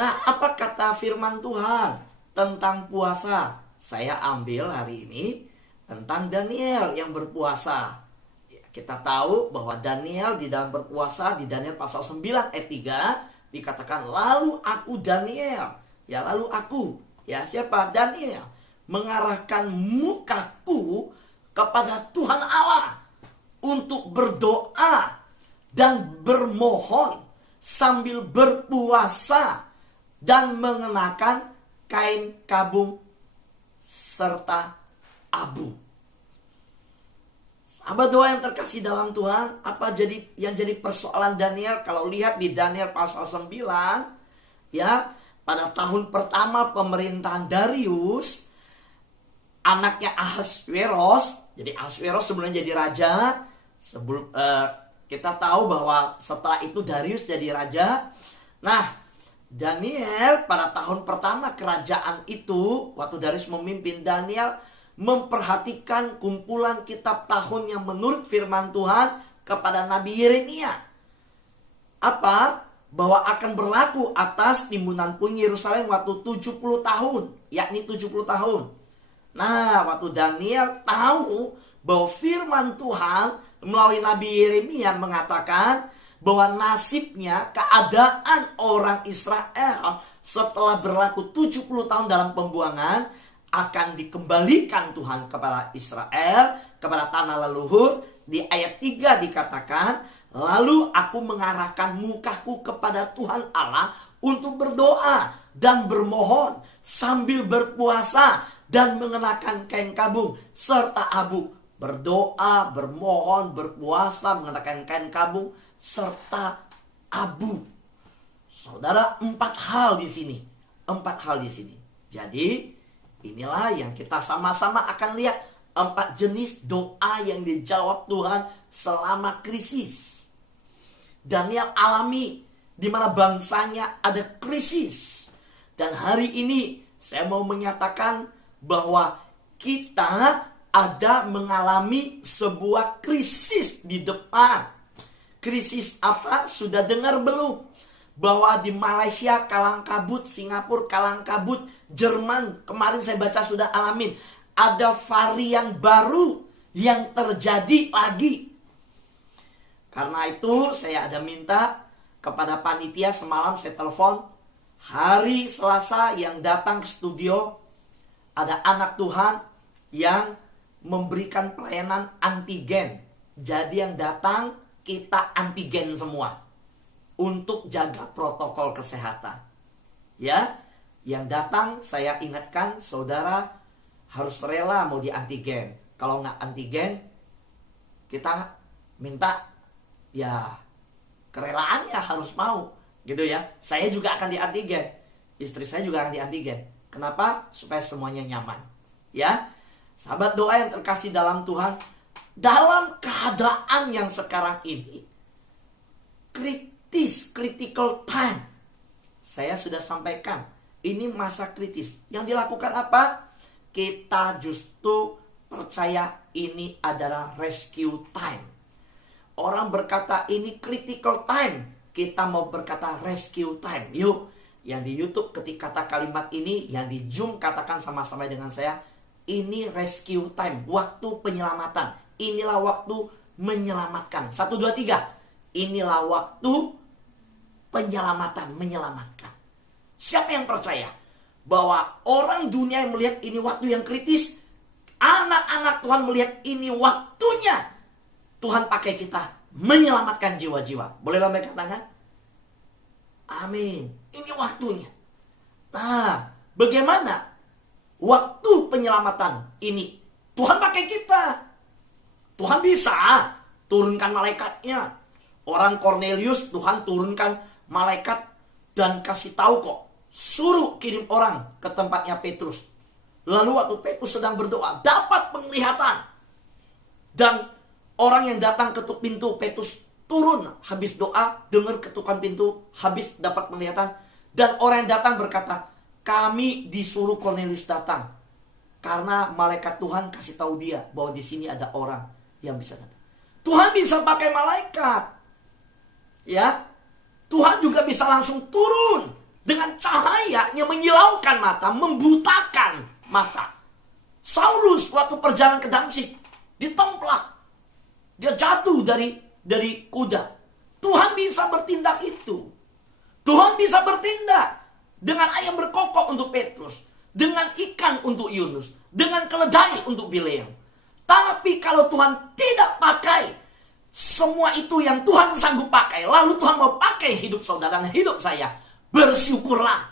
Nah, apa kata firman Tuhan tentang puasa? Saya ambil hari ini tentang Daniel yang berpuasa. Kita tahu bahwa Daniel di dalam berpuasa, di Daniel pasal 9 ayat 3 dikatakan, lalu aku Daniel, ya lalu aku, ya siapa? Daniel, mengarahkan mukaku kepada Tuhan Allah untuk berdoa dan bermohon sambil berpuasa dan mengenakan kain kabung serta abu. Sahabat doa yang terkasih dalam Tuhan, apa yang jadi persoalan Daniel? Kalau lihat di Daniel pasal 9, ya, pada tahun pertama pemerintahan Darius, anaknya Ahasveros. Jadi Ahasveros sebelum jadi raja, kita tahu bahwa setelah itu Darius jadi raja. Nah, Daniel pada tahun pertama kerajaan itu, waktu Darius memimpin, Daniel memperhatikan kumpulan kitab tahun yang menurut firman Tuhan kepada Nabi Yeremia. Apa? Bahwa akan berlaku atas timbunan puing Yerusalem waktu 70 tahun, yakni 70 tahun. Nah, waktu Daniel tahu bahwa firman Tuhan melalui Nabi Yeremia mengatakan bahwa nasibnya, keadaan orang Israel setelah berlaku 70 tahun dalam pembuangan akan dikembalikan Tuhan kepada Israel, kepada tanah leluhur. Di ayat 3 dikatakan, lalu aku mengarahkan mukaku kepada Tuhan Allah untuk berdoa dan bermohon sambil berpuasa dan mengenakan kain kabung serta abu. Berdoa, bermohon, berpuasa, mengenakan kain kabung serta abu. Saudara, 4 hal di sini. 4 hal di sini. Jadi, inilah yang kita sama-sama akan lihat. 4 jenis doa yang dijawab Tuhan selama krisis. Daniel alami di mana bangsanya ada krisis. Dan hari ini saya mau menyatakan bahwa kita ada mengalami sebuah krisis di depan. Krisis apa? Sudah dengar belum? Bahwa di Malaysia kalang kabut, Singapura kalang kabut, Jerman kemarin saya baca sudah alamin. Ada varian baru yang terjadi lagi. Karena itu saya ada minta kepada panitia, semalam saya telepon. Hari Selasa yang datang ke studio, ada anak Tuhan yang memberikan pelayanan antigen. Jadi yang datang kita antigen semua untuk jaga protokol kesehatan. Ya, yang datang saya ingatkan, saudara harus rela mau di antigen. Kalau nggak antigen, kita minta ya kerelaannya harus mau, gitu ya. Saya juga akan di antigen, istri saya juga akan di antigen. Kenapa? Supaya semuanya nyaman. Ya, sahabat doa yang terkasih dalam Tuhan, dalam keadaan yang sekarang ini kritis, critical time. Saya sudah sampaikan, ini masa kritis. Yang dilakukan apa? Kita justru percaya ini adalah rescue time. Orang berkata ini critical time, kita mau berkata rescue time. Yuk, yang di YouTube ketik kata kalimat ini, yang di Zoom katakan sama-sama dengan saya, ini rescue time, waktu penyelamatan. Inilah waktu menyelamatkan. 1, 2, 3. Inilah waktu penyelamatan, menyelamatkan. Siapa yang percaya bahwa orang dunia yang melihat ini waktu yang kritis, anak-anak Tuhan melihat ini waktunya Tuhan pakai kita menyelamatkan jiwa-jiwa. Boleh lambaikan tangan? Amin. Ini waktunya. Nah, bagaimana waktu penyelamatan ini? Tuhan pakai kita. Tuhan bisa turunkan malaikatnya. Orang Cornelius, Tuhan turunkan malaikat dan kasih tahu kok. Suruh kirim orang ke tempatnya Petrus. Lalu waktu Petrus sedang berdoa, dapat penglihatan. Dan orang yang datang ketuk pintu, Petrus turun habis doa, dengar ketukan pintu, habis dapat penglihatan. Dan orang yang datang berkata, kami disuruh Cornelius datang. Karena malaikat Tuhan kasih tahu dia bahwa di sini ada orang yang bisa datang. Tuhan bisa pakai malaikat. Ya. Tuhan juga bisa langsung turun dengan cahaya memejamkan mata, membutakan mata. Saulus waktu perjalanan ke Damsyik ditemplak. Dia jatuh dari kuda. Tuhan bisa bertindak itu. Tuhan bisa bertindak dengan ayam berkokok untuk Petrus, dengan ikan untuk Yunus, dengan keledai untuk Bileam. Tapi kalau Tuhan tidak pakai semua itu yang Tuhan sanggup pakai, lalu Tuhan mau pakai hidup saudara dan hidup saya, bersyukurlah.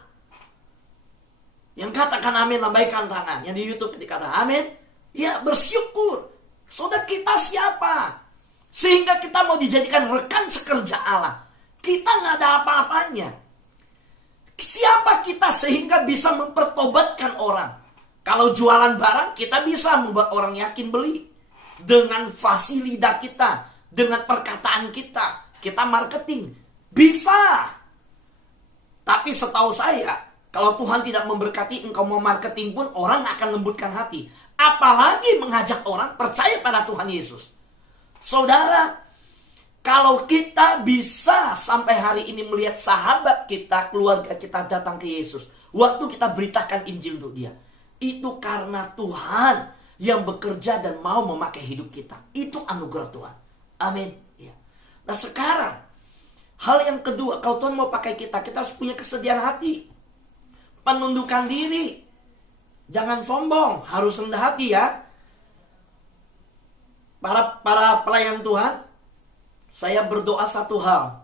Yang katakan amin, lambaikan tangan. Yang di YouTube ketika kata amin, ya bersyukur. Saudara, kita siapa? Sehingga kita mau dijadikan rekan sekerja Allah. Kita nggak ada apa-apanya. Siapa kita sehingga bisa mempertobatkan orang? Kalau jualan barang, kita bisa membuat orang yakin beli. Dengan fasilitas kita, dengan perkataan kita, kita marketing. Bisa. Tapi setahu saya, kalau Tuhan tidak memberkati engkau mau marketing pun, orang akan lembutkan hati. Apalagi mengajak orang percaya pada Tuhan Yesus. Saudara, kalau kita bisa sampai hari ini melihat sahabat kita, keluarga kita datang ke Yesus, waktu kita beritakan Injil untuk dia, itu karena Tuhan yang bekerja dan mau memakai hidup kita. Itu anugerah Tuhan. Amin. Ya. Nah sekarang, hal yang kedua, kalau Tuhan mau pakai kita, kita harus punya kesediaan hati. Penundukan diri. Jangan sombong, harus rendah hati ya. Para pelayan Tuhan, saya berdoa satu hal.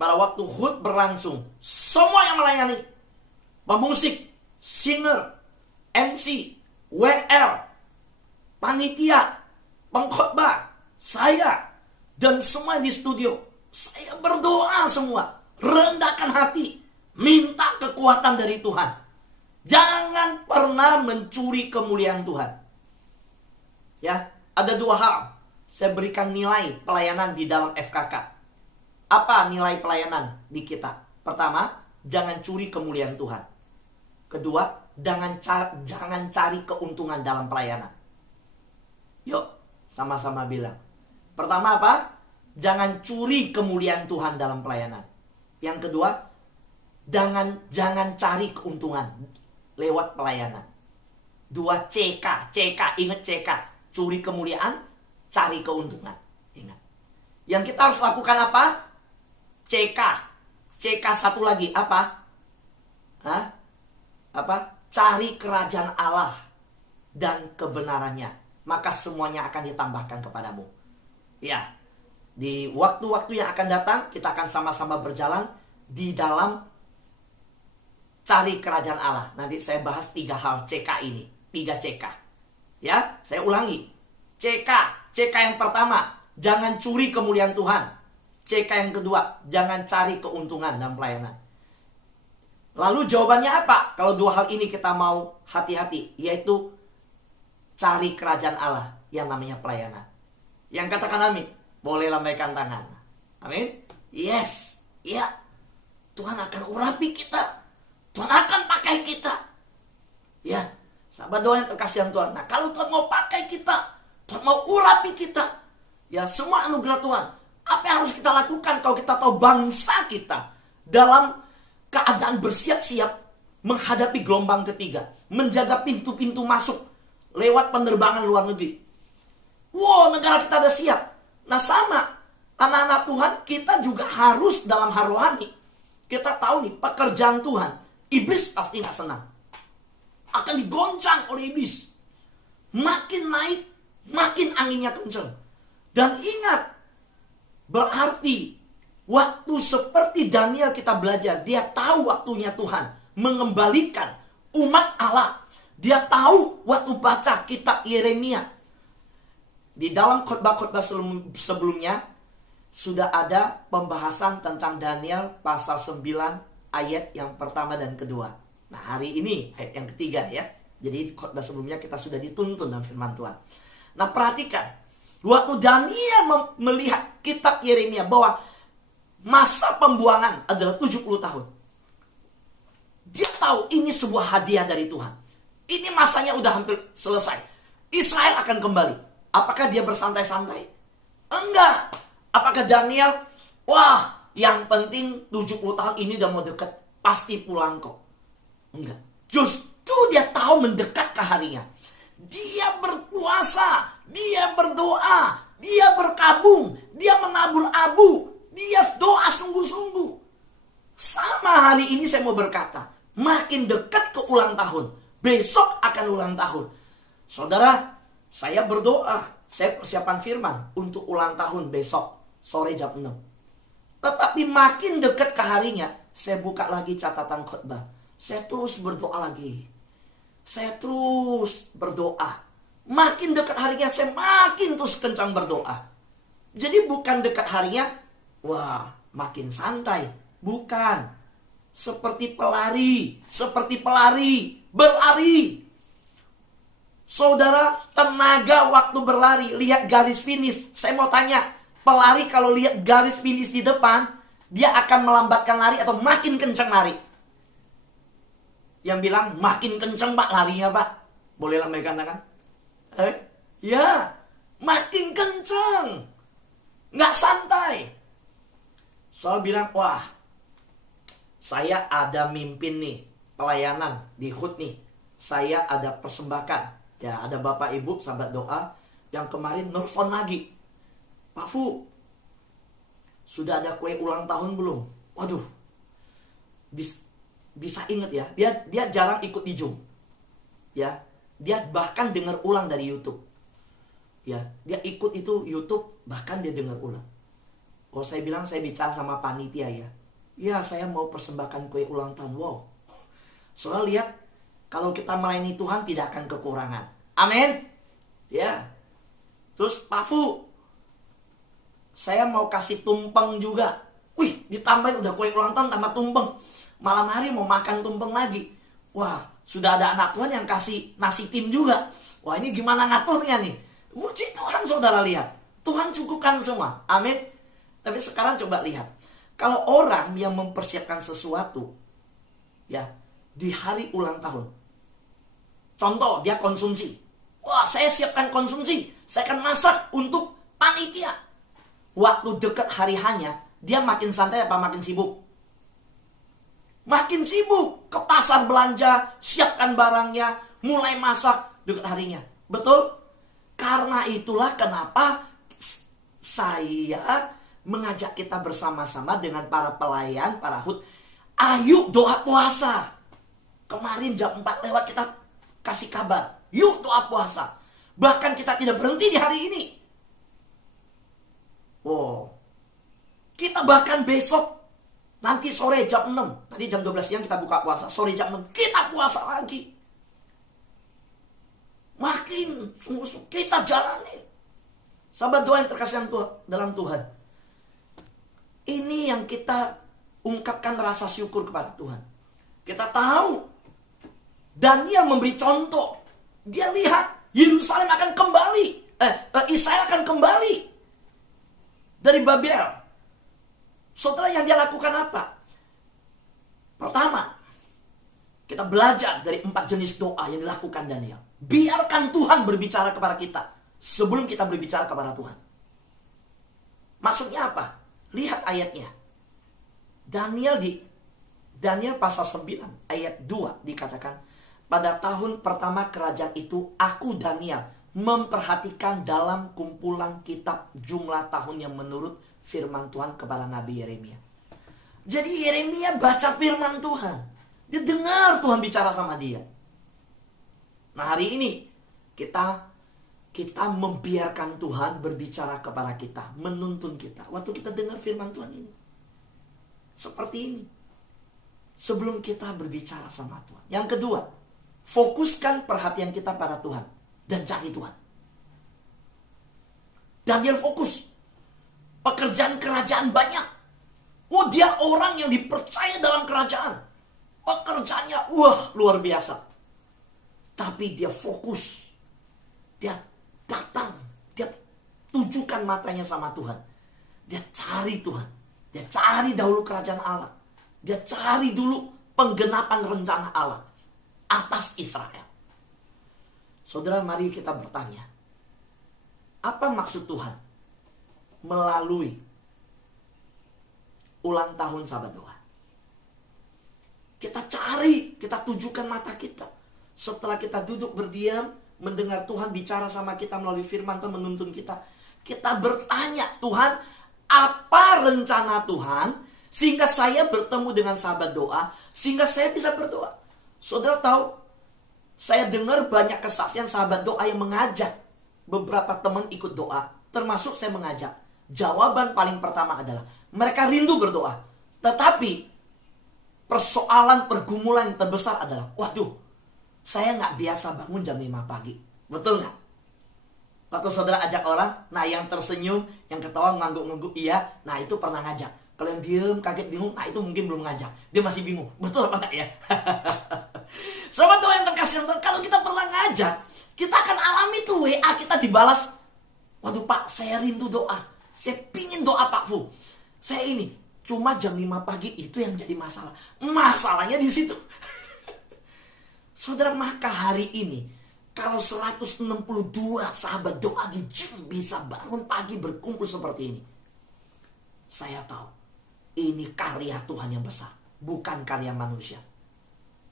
Pada waktu HUT berlangsung, semua yang melayani, pemusik, singer, MC, WR, panitia, pengkhotbah, saya, dan semua di studio, saya berdoa semua, rendahkan hati, minta kekuatan dari Tuhan. Jangan pernah mencuri kemuliaan Tuhan. Ya, ada dua hal. Saya berikan nilai pelayanan di dalam FKK. Apa nilai pelayanan di kita? Pertama, jangan curi kemuliaan Tuhan. Kedua, jangan cari keuntungan dalam pelayanan. Yuk, sama-sama bilang. Pertama apa? Jangan curi kemuliaan Tuhan dalam pelayanan. Yang kedua, jangan cari keuntungan lewat pelayanan. Dua CK, ingat CK. Curi kemuliaan, cari keuntungan. Ingat. Yang kita harus lakukan apa? CK satu lagi apa? Hah? Apa? Cari kerajaan Allah dan kebenarannya. Maka semuanya akan ditambahkan kepadamu. Ya. Di waktu-waktu yang akan datang, kita akan sama-sama berjalan di dalam cari kerajaan Allah. Nanti saya bahas 3 hal CK ini. 3 CK. Ya, saya ulangi. CK yang pertama, jangan curi kemuliaan Tuhan. CK yang kedua, jangan cari keuntungan dalam pelayanan. Lalu jawabannya apa? Kalau 2 hal ini kita mau hati-hati, yaitu cari kerajaan Allah yang namanya pelayanan. Yang katakan amin, boleh lambaikan tangan. Amin. Yes. Ya. Tuhan akan urapi kita. Tuhan akan pakai kita. Ya. Sahabat doa yang terkasihan Tuhan. Nah, kalau Tuhan mau pakai kita, Tuhan mau urapi kita, ya semua anugerah Tuhan. Apa yang harus kita lakukan kalau kita tahu bangsa kita dalam keadaan bersiap-siap menghadapi gelombang ketiga, menjaga pintu-pintu masuk lewat penerbangan luar negeri. Wow, negara kita udah siap. Nah sama, anak-anak Tuhan, kita juga harus dalam hal rohani. Kita tahu nih, pekerjaan Tuhan, iblis pasti gak senang. Akan digoncang oleh iblis. Makin naik, makin anginnya kencang. Dan ingat, berarti waktu seperti Daniel kita belajar, dia tahu waktunya Tuhan mengembalikan umat Allah. Dia tahu waktu baca kitab Yeremia. Di dalam khotbah-khotbah sebelumnya sudah ada pembahasan tentang Daniel pasal 9 ayat yang pertama dan kedua. Nah hari ini ayat yang ketiga ya. Jadi khotbah sebelumnya kita sudah dituntun dalam firman Tuhan. Nah perhatikan, waktu Daniel melihat kitab Yeremia bahwa masa pembuangan adalah 70 tahun. Dia tahu ini sebuah hadiah dari Tuhan. Ini masanya udah hampir selesai. Israel akan kembali. Apakah dia bersantai-santai? Enggak. Apakah Daniel, wah yang penting 70 tahun ini udah mau dekat, pasti pulang kok. Enggak. Justru dia tahu mendekat ke harinya. Dia berpuasa, dia berdoa, dia berkabung, dia menabur abu, dia doa sungguh-sungguh. Sama hari ini saya mau berkata, makin dekat ke ulang tahun, besok akan ulang tahun. Saudara, saya berdoa, saya persiapan firman untuk ulang tahun besok, sore jam 6. Tetapi makin dekat ke harinya, saya buka lagi catatan khotbah. Saya terus berdoa lagi. Saya terus berdoa. Makin dekat harinya, saya makin terus kencang berdoa. Jadi bukan dekat harinya, wah makin santai. Bukan. Seperti pelari, berlari. Saudara, tenaga waktu berlari, lihat garis finish. Saya mau tanya, pelari kalau lihat garis finish di depan, dia akan melambatkan lari atau makin kencang lari? Yang bilang makin kencang pak larinya pak. Boleh lambaikan tangan? Ya, makin kencang. Nggak santai. Soal bilang, wah, saya ada mimpin nih, pelayanan di HUT nih. Saya ada persembahkan. Ya, ada bapak ibu, sahabat doa, yang kemarin nelfon lagi. Pak Fu, sudah ada kue ulang tahun belum? Waduh, bisa inget ya, dia jarang ikut di Zoom. Ya, dia bahkan dengar ulang dari YouTube. Ya, dia ikut itu YouTube, bahkan dia dengar ulang. Kalau saya bilang saya bicara sama panitia ya. Ya, saya mau persembahkan kue ulang tahun. Wow. Soalnya lihat, kalau kita melayani Tuhan tidak akan kekurangan. Amin. Ya. Terus Pak Fu, saya mau kasih tumpeng juga. Wih, ditambahin udah kue ulang tahun tambah tumpeng. Malam hari mau makan tumpeng lagi. Wah, sudah ada anak Tuhan yang kasih nasi tim juga. Wah, ini gimana ngaturnya nih? Puji Tuhan, saudara, lihat. Tuhan cukupkan semua. Amin. Tapi sekarang coba lihat. Kalau orang yang mempersiapkan sesuatu, ya, di hari ulang tahun. Contoh, dia konsumsi. Wah, saya siapkan konsumsi. Saya akan masak untuk panitia. Waktu dekat hari hanya, dia makin santai apa makin sibuk? Makin sibuk. Ke pasar belanja, siapkan barangnya, mulai masak dekat harinya. Betul? Karena itulah kenapa saya mengajak kita bersama-sama dengan para pelayan, para HUT. Ayo doa puasa. Kemarin jam 4 lewat kita kasih kabar. Yuk doa puasa. Bahkan kita tidak berhenti di hari ini. Wow. Kita bahkan besok, nanti sore jam 6. Tadi jam 12 siang kita buka puasa. Sore jam 6 kita puasa lagi. Makin kita jalani. Sahabat doa yang terkasih dalam Tuhan. Ini yang kita ungkapkan rasa syukur kepada Tuhan. Kita tahu Daniel memberi contoh. Dia lihat Yerusalem akan kembali. Israel akan kembali dari Babel. Saudara, yang dia lakukan apa? Pertama, kita belajar dari 4 jenis doa yang dilakukan Daniel. Biarkan Tuhan berbicara kepada kita sebelum kita berbicara kepada Tuhan. Maksudnya apa? Lihat ayatnya. Daniel pasal 9 ayat 2 dikatakan, pada tahun pertama kerajaan itu, aku Daniel memperhatikan dalam kumpulan kitab jumlah tahun yang menurut firman Tuhan kepada Nabi Yeremia. Jadi Yeremia baca firman Tuhan. Dia dengar Tuhan bicara sama dia. Nah, hari ini kita membiarkan Tuhan berbicara kepada kita, menuntun kita. Waktu kita dengar firman Tuhan ini. Seperti ini. Sebelum kita berbicara sama Tuhan. Yang kedua, fokuskan perhatian kita pada Tuhan. Dan cari Tuhan. Daniel fokus. Pekerjaan kerajaan banyak. Oh, dia orang yang dipercaya dalam kerajaan. Pekerjaannya, wah, luar biasa. Tapi dia fokus. Dia datang. Dia tujukan matanya sama Tuhan. Dia cari Tuhan. Dia cari dahulu kerajaan Allah. Dia cari dulu penggenapan rencana Allah atas Israel. Saudara, mari kita bertanya. Apa maksud Tuhan melalui ulang tahun sahabat doa? Kita cari Kita tujukan mata kita. Setelah kita duduk berdiam, mendengar Tuhan bicara sama kita melalui firman Tuhan menuntun kita. Kita bertanya, Tuhan, apa rencana Tuhan? Sehingga saya bertemu dengan sahabat doa, sehingga saya bisa berdoa. Saudara tahu, saya dengar banyak kesaksian sahabat doa yang mengajak beberapa teman ikut doa. Termasuk saya mengajak. Jawaban paling pertama adalah, mereka rindu berdoa. Tetapi, persoalan pergumulan yang terbesar adalah, waduh, saya nggak biasa bangun jam 5 pagi. Betul nggak? Waktu saudara ajak orang, nah yang tersenyum, yang ketawa ngangguk-ngangguk, iya, nah itu pernah ngajak. Kalau yang diem, kaget, bingung, nah itu mungkin belum ngajak. Dia masih bingung. Betul apa enggak ya? Sobat doa yang terkasih, kalau kita pernah ngajak, kita akan alami tuh WA kita dibalas. Waduh Pak, saya rindu doa. Saya pingin doa Pak Fu. Saya ini, cuma jam 5 pagi itu yang jadi masalah. Masalahnya di situ. Saudara, maka hari ini, kalau 162 sahabat doa di Zoom bisa bangun pagi berkumpul seperti ini, saya tahu ini karya Tuhan yang besar, bukan karya manusia.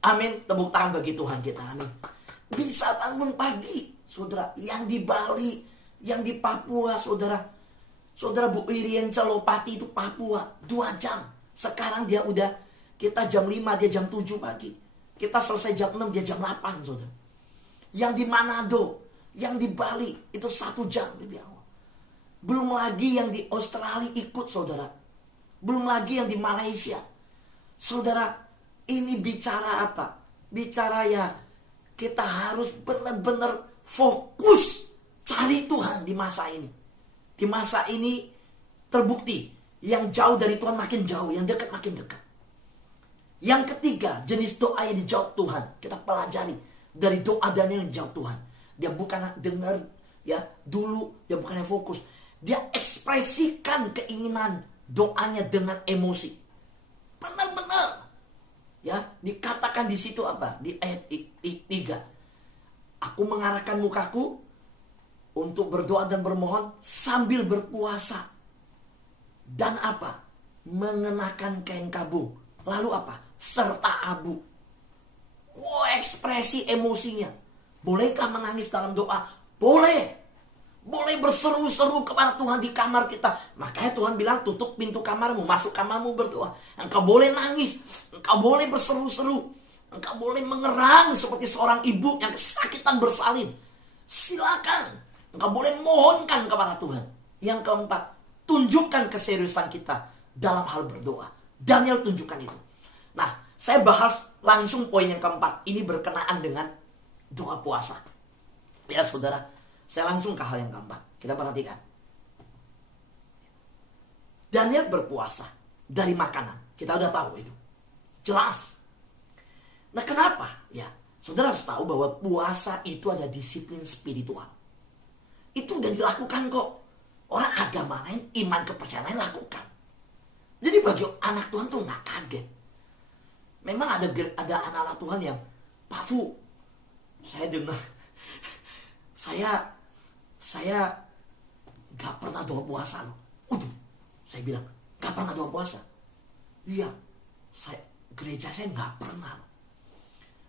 Amin. Tepuk tangan bagi Tuhan kita. Amin. Bisa bangun pagi, saudara, yang di Bali, yang di Papua, saudara. Saudara Bu Irian Celopati itu Papua, 2 jam. Sekarang dia udah, kita jam 5, dia jam 7 pagi. Kita selesai jam 6, dia jam 8, saudara. Yang di Manado, yang di Bali, itu 1 jam lebih awal. Belum lagi yang di Australia ikut, saudara. Belum lagi yang di Malaysia. Saudara, ini bicara apa? Bicara ya, kita harus benar-benar fokus cari Tuhan di masa ini. Di masa ini terbukti, yang jauh dari Tuhan makin jauh, yang dekat makin dekat. Yang ketiga, jenis doa yang dijawab Tuhan. Kita pelajari dari doa Daniel yang jawab Tuhan. Dia bukan dengar ya dulu, dia bukan yang fokus. Dia ekspresikan keinginan doanya dengan emosi. Benar-benar. Ya, dikatakan di situ apa? Di ayat 3. Aku mengarahkan mukaku untuk berdoa dan bermohon sambil berpuasa. Dan apa? Mengenakan kain kabung. Lalu apa? Serta abu. Ekspresi emosinya. Bolehkah menangis dalam doa? Boleh. Boleh berseru-seru kepada Tuhan di kamar kita. Makanya Tuhan bilang tutup pintu kamarmu, masuk kamarmu berdoa. Engkau boleh nangis, engkau boleh berseru-seru, engkau boleh mengerang seperti seorang ibu yang kesakitan bersalin. Silakan. Engkau boleh mohonkan kepada Tuhan. Yang keempat, tunjukkan keseriusan kita dalam hal berdoa. Daniel tunjukkan itu. Nah, saya bahas langsung poin yang keempat. Ini berkenaan dengan doa puasa. Ya saudara, saya langsung ke hal yang keempat. Kita perhatikan. Daniel berpuasa dari makanan. Kita udah tahu itu. Jelas. Nah kenapa? Ya, saudara harus tahu bahwa puasa itu ada disiplin spiritual. Itu udah dilakukan kok. Orang agama lain, iman kepercayaan lain lakukan. Jadi bagi anak Tuhan tuh gak kaget. Memang ada anak-anak Tuhan yang, Pak Fu, saya dengar, saya gak pernah doa puasa loh. Saya bilang, gak pernah doa puasa. Iya, gereja saya gak pernah loh.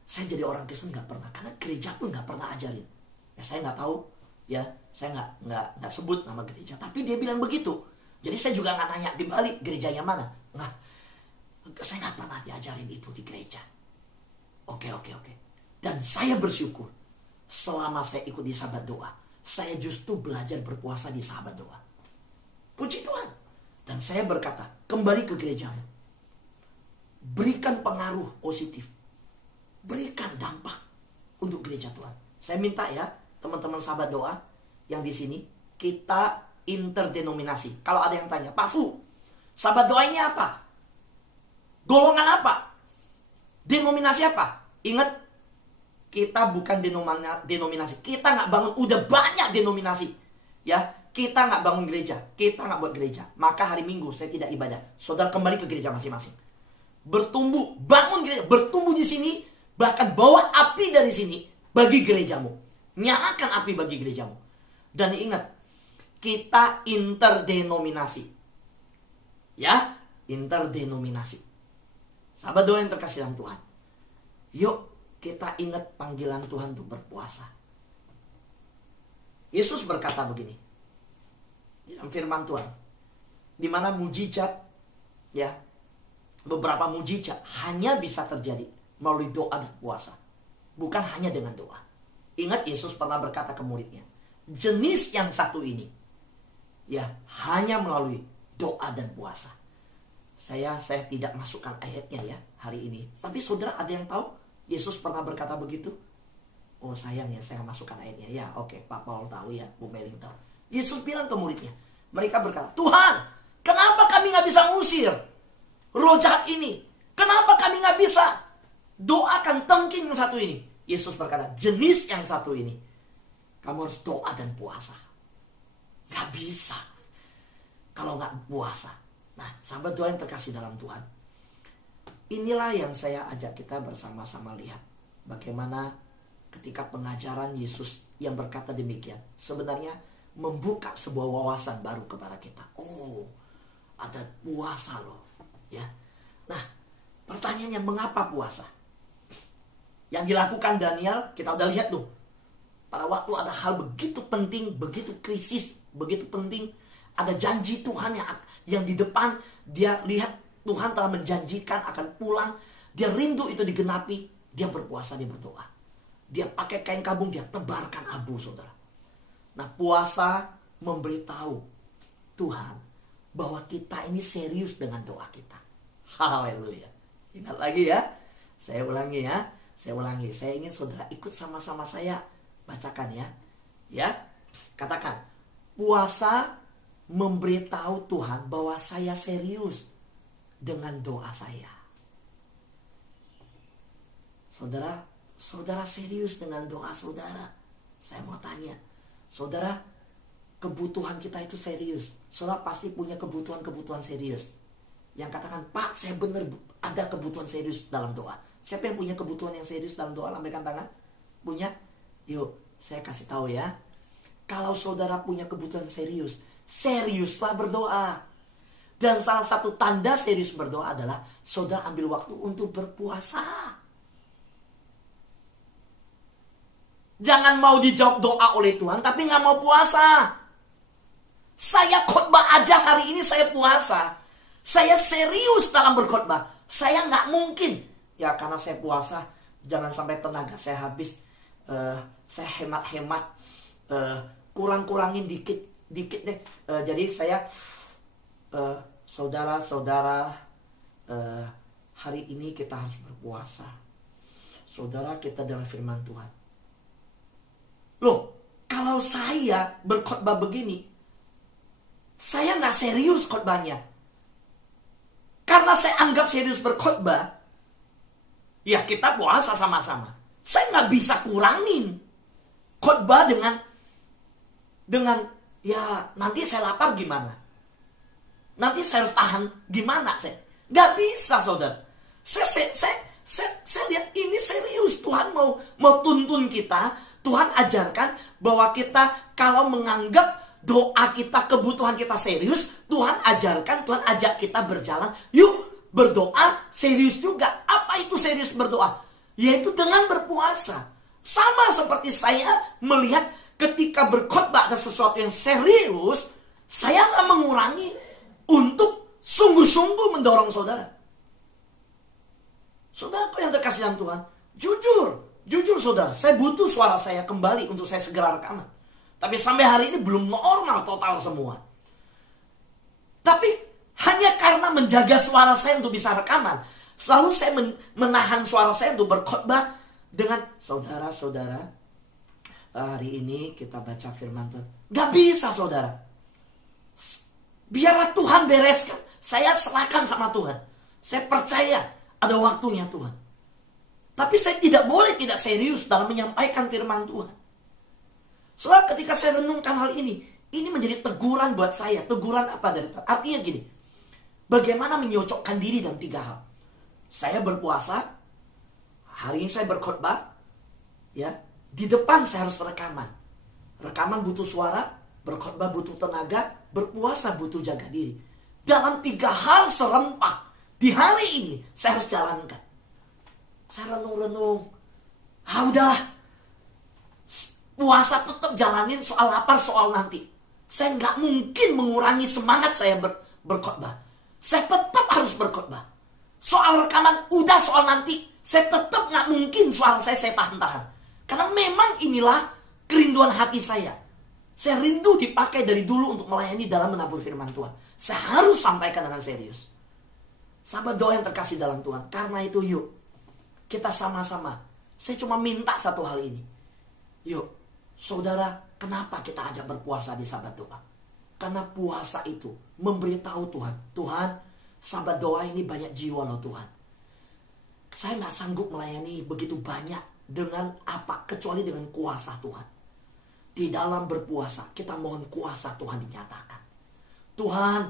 Saya jadi orang Kristen gak pernah, karena gereja pun gak pernah ajarin. Ya saya gak tahu, ya saya nggak sebut nama gereja, tapi dia bilang begitu. Jadi saya juga nggak nanya di Bali gerejanya mana. Saya nggak pernah diajarin itu di gereja. Oke. Dan saya bersyukur selama saya ikut di sahabat doa, saya justru belajar berpuasa di sahabat doa. Puji Tuhan. Dan saya berkata, kembali ke gerejamu, berikan pengaruh positif, berikan dampak untuk gereja Tuhan. Saya minta ya teman-teman sahabat doa yang di sini, kita interdenominasi. Kalau ada yang tanya, Pak Fu, sahabat doa ini apa? Golongan apa? Denominasi apa? Ingat, kita bukan denominasi. Kita nggak bangun, udah banyak denominasi. Ya, kita nggak bangun gereja, kita nggak buat gereja. Maka hari Minggu saya tidak ibadah. Saudara kembali ke gereja masing-masing. Bertumbuh, bangun gereja, bertumbuh di sini, bahkan bawa api dari sini bagi gerejamu. Nyalakan api bagi gerejamu. Dan ingat, kita interdenominasi. Ya, interdenominasi. Sahabat doa yang terkasih dalam Tuhan. Yuk kita ingat panggilan Tuhan untuk berpuasa. Yesus berkata begini dalam firman Tuhan, di mana mujizat, ya, beberapa mujizat hanya bisa terjadi melalui doa dan puasa, bukan hanya dengan doa. Ingat Yesus pernah berkata ke muridnya, jenis yang satu ini, ya, hanya melalui doa dan puasa. Saya tidak masukkan ayatnya ya hari ini, tapi saudara ada yang tahu Yesus pernah berkata begitu? Oh sayang ya, saya masukkan ayatnya. Ya oke, Pak Paul tahu ya, Bu Meling tahu. Yesus bilang ke muridnya, mereka berkata, Tuhan, kenapa kami gak bisa ngusir roh jahat ini? Kenapa kami gak bisa doakan tengking yang satu ini? Yesus berkata, jenis yang satu ini, kamu harus doa dan puasa. Gak bisa kalau gak puasa. Nah, sahabat doa yang terkasih dalam Tuhan, inilah yang saya ajak kita bersama-sama lihat. Bagaimana ketika pengajaran Yesus yang berkata demikian, sebenarnya membuka sebuah wawasan baru kepada kita. Oh, ada puasa loh. Ya. Nah, pertanyaannya, mengapa puasa? Yang dilakukan Daniel, kita udah lihat tuh. Pada waktu ada hal begitu penting, begitu krisis, begitu penting, ada janji Tuhan yang di depan, dia lihat Tuhan telah menjanjikan akan pulang, dia rindu itu digenapi, dia berpuasa, dia berdoa. Dia pakai kain kabung, dia tebarkan abu, saudara. Nah, puasa memberitahu Tuhan bahwa kita ini serius dengan doa kita. Haleluya. Ingat lagi ya. Saya ulangi ya. Saya ingin saudara ikut sama-sama saya bacakan ya. Ya. Katakan, puasa memberitahu Tuhan bahwa saya serius dengan doa saya. Saudara serius dengan doa saudara. Saya mau tanya, saudara, kebutuhan kita itu serius. Saudara pasti punya kebutuhan serius. Yang katakan, Pak, saya benar ada kebutuhan serius dalam doa. Siapa yang punya kebutuhan yang serius dalam doa? Lambaikan tangan. Punya? Yuk, saya kasih tahu ya. Kalau saudara punya kebutuhan serius, seriuslah berdoa. Dan salah satu tanda serius berdoa adalah saudara ambil waktu untuk berpuasa. Jangan mau dijawab doa oleh Tuhan, tapi gak mau puasa. Saya khotbah aja hari ini saya puasa. Saya serius dalam berkhotbah. Saya gak mungkin. Ya karena saya puasa, jangan sampai tenaga saya habis. Saya hemat-hemat. Kurang-kurangin dikit deh. Jadi saya, saudara-saudara, hari ini kita harus berpuasa. Saudara, kita dengar firman Tuhan. Loh, kalau saya berkhotbah begini, saya gak serius khotbahnya. Karena saya anggap serius berkhotbah, ya kita puasa sama-sama. Saya gak bisa kurangin khotbah dengan ya nanti saya lapar gimana? Nanti saya harus tahan gimana? Saya gak bisa, saudara. Saya lihat ini serius. Tuhan mau tuntun kita. Tuhan ajarkan bahwa kita kalau menganggap doa kita, kebutuhan kita serius, Tuhan ajarkan, Tuhan ajak kita berjalan. Yuk berdoa serius juga. Apa itu serius berdoa? Yaitu dengan berpuasa. Sama seperti saya melihat ketika berkhotbah ada sesuatu yang serius, saya gak mengurangi untuk sungguh-sungguh mendorong saudara. Saudaraku yang terkasih dalam Tuhan, Jujur saudara, saya butuh suara saya kembali untuk saya segera rekaman. Tapi sampai hari ini belum normal total semua. Tapi hanya karena menjaga suara saya untuk bisa rekaman, selalu saya menahan suara saya untuk berkhotbah dengan saudara-saudara. Hari ini kita baca firman Tuhan. Gak bisa saudara. Biarlah Tuhan bereskan. Saya serahkan sama Tuhan. Saya percaya ada waktunya Tuhan. Tapi saya tidak boleh tidak serius dalam menyampaikan firman Tuhan. Soalnya ketika saya renungkan hal ini menjadi teguran buat saya. Teguran apa dari Tuhan? Artinya gini, bagaimana menyocokkan diri dalam 3 hal. Saya berpuasa, hari ini saya berkhotbah, ya, di depan saya harus rekaman. Rekaman butuh suara, berkhotbah butuh tenaga, berpuasa butuh jaga diri. Dalam 3 hal serempak di hari ini saya harus jalankan. Saya renung-renung. Udahlah. Puasa tetap jalanin, soal lapar, soal nanti. Saya nggak mungkin mengurangi semangat saya berkhotbah. Saya tetap harus berkhotbah. Soal rekaman, udah soal nanti. Saya tetap nggak mungkin suara saya tahan-tahan. Karena memang inilah kerinduan hati saya. Saya rindu dipakai dari dulu untuk melayani dalam menabur firman Tuhan. Saya harus sampaikan dengan serius. Sahabat doa yang terkasih dalam Tuhan. Karena itu yuk, kita sama-sama. Saya cuma minta satu hal ini. Yuk, saudara, kenapa kita ajak berpuasa di sahabat doa? Karena puasa itu memberitahu Tuhan. Tuhan, sahabat doa ini banyak jiwa loh Tuhan. Saya gak sanggup melayani begitu banyak dengan apa, kecuali dengan kuasa Tuhan. Di dalam berpuasa, kita mohon kuasa Tuhan dinyatakan. Tuhan,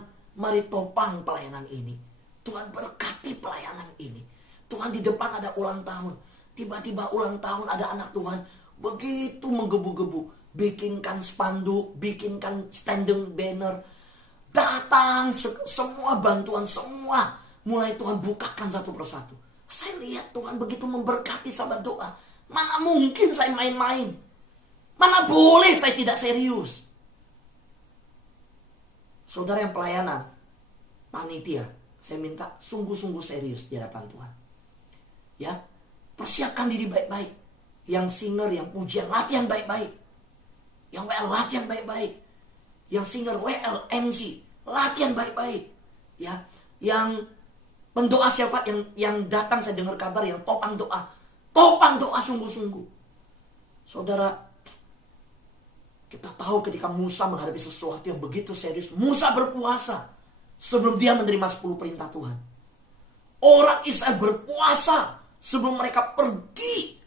mari topang pelayanan ini. Tuhan berkati pelayanan ini. Tuhan, di depan ada ulang tahun. Tiba-tiba ulang tahun ada anak Tuhan begitu menggebu-gebu. Bikinkan spanduk, bikinkan standing banner. Datang semua bantuan, semua. Mulai Tuhan bukakan satu persatu. Saya lihat Tuhan begitu memberkati sahabat doa. Mana mungkin saya main-main. Mana boleh saya tidak serius. Saudara yang pelayanan, panitia, saya minta sungguh-sungguh serius di hadapan Tuhan. Ya, persiapkan diri baik-baik. Yang singer, yang pujian, latihan baik-baik. Yang WL, latihan baik-baik. Yang singer, WL, MC, latihan baik-baik. Ya, yang pendoa syafaat yang datang saya dengar kabar, yang topang doa sungguh-sungguh. Saudara, kita tahu ketika Musa menghadapi sesuatu yang begitu serius, Musa berpuasa sebelum dia menerima 10 perintah Tuhan. Orang Israel berpuasa sebelum mereka pergi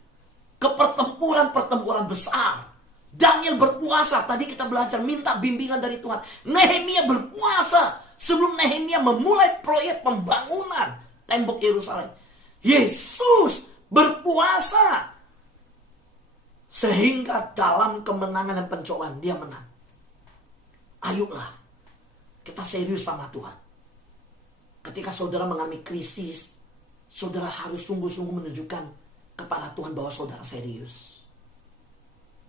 ke pertempuran besar. Daniel berpuasa, tadi kita belajar minta bimbingan dari Tuhan. Nehemia berpuasa sebelum Nehemia memulai proyek pembangunan tembok Yerusalem. Yesus berpuasa sehingga dalam kemenangan dan pencobaan dia menang. Ayolah, kita serius sama Tuhan. Ketika saudara mengalami krisis, saudara harus sungguh-sungguh menunjukkan kepada Tuhan bahwa saudara serius.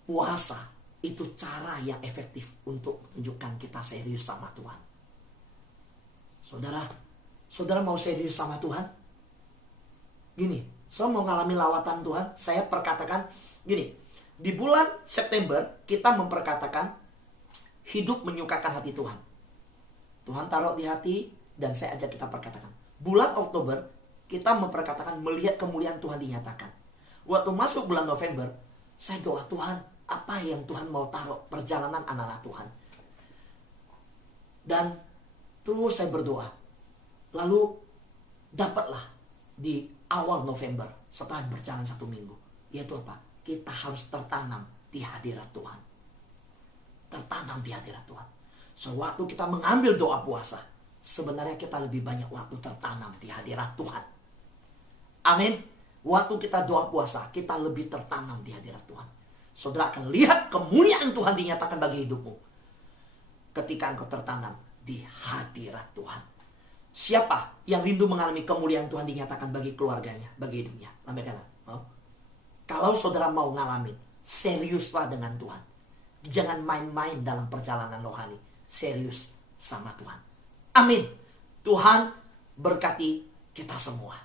Puasa itu cara yang efektif untuk menunjukkan kita serius sama Tuhan. Saudara mau serius sama Tuhan? Gini, saya mau ngalami lawatan Tuhan, saya perkatakan gini. Di bulan September kita memperkatakan hidup menyukakan hati Tuhan. Tuhan taruh di hati dan saya ajak kita perkatakan. Bulan Oktober kita memperkatakan melihat kemuliaan Tuhan dinyatakan. Waktu masuk bulan November, saya doa Tuhan, apa yang Tuhan mau taruh perjalanan anak-anak Tuhan. Dan terus saya berdoa. Lalu dapatlah di awal November setelah berjalan 1 minggu. Yaitu apa? Kita harus tertanam di hadirat Tuhan. Tertanam di hadirat Tuhan. Sewaktu kita mengambil doa puasa, sebenarnya kita lebih banyak waktu tertanam di hadirat Tuhan. Amin. Waktu kita doa puasa, kita lebih tertanam di hadirat Tuhan. Saudara akan lihat kemuliaan Tuhan dinyatakan bagi hidupmu. Ketika engkau tertanam di hadirat Tuhan. Siapa yang rindu mengalami kemuliaan Tuhan dinyatakan bagi keluarganya, bagi hidupnya? Lambaikanlah. Kalau saudara mau ngalamin, seriuslah dengan Tuhan. Jangan main-main dalam perjalanan rohani. Serius sama Tuhan. Amin. Tuhan berkati kita semua.